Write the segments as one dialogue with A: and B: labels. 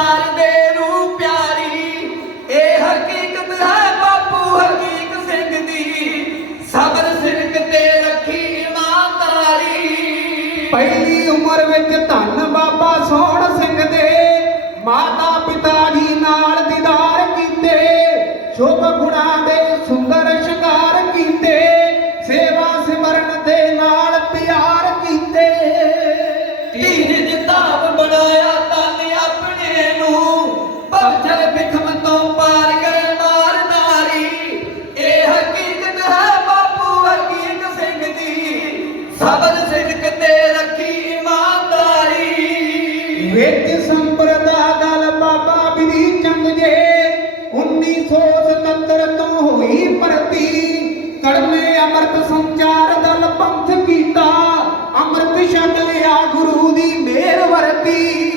A: ਯਾਰ ਸਿੰਘ ਤੇ ਰੱਖੀ ਇਮਾਨਦਾਰੀ
B: ਪਹਿਲੀ ਉਮਰ ਵਿੱਚ ਧੰਨ ਬਾਬਾ ਸੋਹਣ ਸਿੰਘ ਦੇ। ਮਾਤਾ ਪਿਤਾ ਜੀ ਨਾਲ ਦੀਦਾਰ ਕੀਤੇ। ਸ਼ੁਭ ਗੁਣਾ
A: ਸਬਰ ਸਿੱਖ ਤੇ ਰੱਖੀ ਇਮਾਨਦਾਰੀ।
B: ਵਿੱਚ ਸੰਪਰਦਾ ਦਲ ਬਾਬਾ ਬਿਧੀ ਚੰਦ ਜੇ 1977 ਤੋਂ ਹੋਈ ਭਰਤੀ। ਕੜਮੇ ਅਮਰਤ ਸੰਚਾਰ ਦਲ ਪੰਥ ਕੀਤਾ, ਅੰਮ੍ਰਿਤ ਛਕ ਲਿਆ ਗੁਰੂ ਦੀ ਮਿਹਰ ਵਰਤੀ।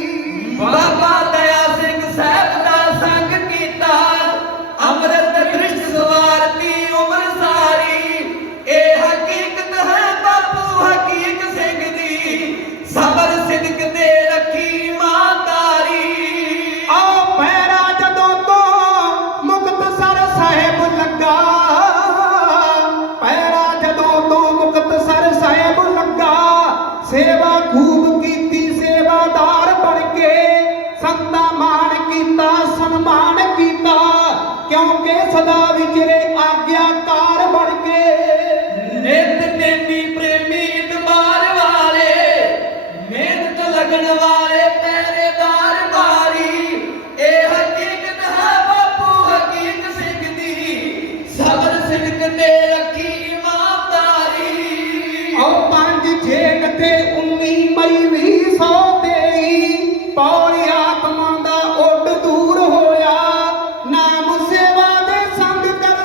B: ਸੇਵਾ ਖੂਬ ਕੀਤੀ, ਸੇਵਾਦਾਰ ਬਣ ਕੇ ਸੰਤਾ ਮਾਨ ਕੀਤਾ, ਸਨਮਾਨ ਕੀਤਾ, ਕਿਉਂਕਿ ਸਦਾ ਵਿਚਰੇ ਆਗਿਆਕਾਰ ਬਣ ਕੇ
A: ਨਿਤ ਤੇਰੀ ਪ੍ਰੇਮੀ ਇਤਬਾਰ ਵਾਲੇ, ਮਿਹਨਤ ਲਗਣ ਵਾਲੇ ਪਹਿਰੇਦਾਰ ਵਾਰੀ ਇਹ ਹਕੀਕਤ ਹੈ ਬਾਪੂ ਹਕੀਕਤ ਸਿੰਘ ਸਬਰ ਸਿੱਖ ਤੇ ਰੱਖੀ
B: ਕਿਤੇ 19 ਮਈ 2023 ਪੌੜੀ ਆਤਮਾ ਦਾ ਉੱਡ ਦੂਰ ਹੋਇਆ। ਨਾਮ ਸੇਵਾ ਦੇ ਸੰਗ ਕਰ